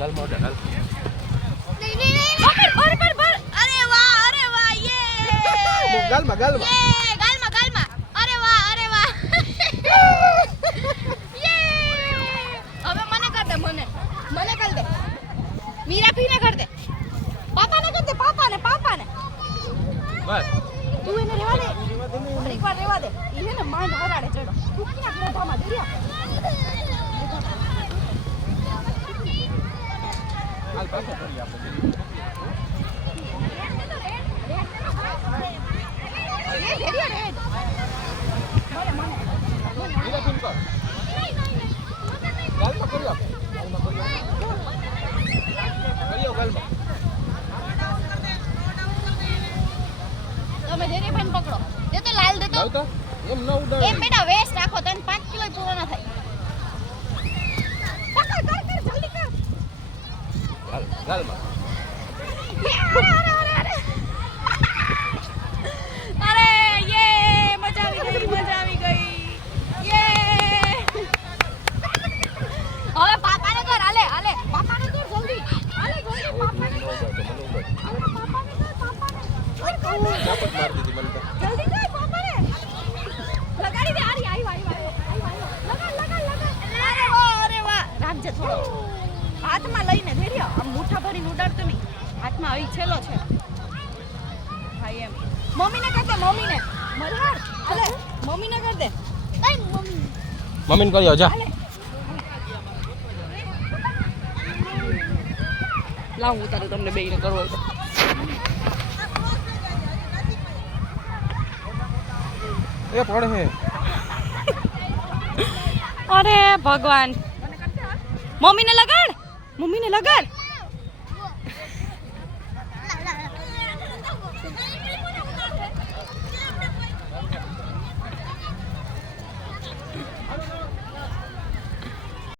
गाल मोड़ गाल नहीं नहीं नहीं भर अरे वाह ये गाल में ये गाल में अरे वाह ये હવે મને કર દે મને કર દે મીરા ભી ને કર દે પાપા ને बस તું એને રેવા દે એક વાર રેવા દે ઈ ને માંડ હરાડે ચડો તું ક્યાં મોઢામાં દરિયા हाल पास कर लिया मीरा फिर कर गाल में करियो गाल में તમે ધીરે ભાઈને પકડો દે તો લાલ દે તો લાવ તો એમ ન ઉડાડ એમ બેટા વેસ્ટ રાખો તને 5 કિલો પૂરો ના થાય પકડ કર જલ્દી કર गाल में अरे ये मजा આવી ગઈ ये હવે પાપાને કર હાલે પાપાને કર જલ્દી હાલે જલ્દી પાપાને કર झापट मार दी थी मन का જલ્દી કર પાપાને લગાડી દે આરી લગા અરે વાહ રાખજે થોડો હાથમાં લઈને ધેર્યો આમ મુઠ્ઠા ભરીને ઉડાડતો નહીં હાથમાં અહીં છેલો છે ભાઈ એમ મમ્મીને કર દે મલ્હાર હાલે મમ્મીને કર દે मम्मी ने करियो जा હાલે લાવ ઉતારે તમને બેયને કરવો હોય તો ये पड़े है અરે ભગવાન મમ્મીને લગાડ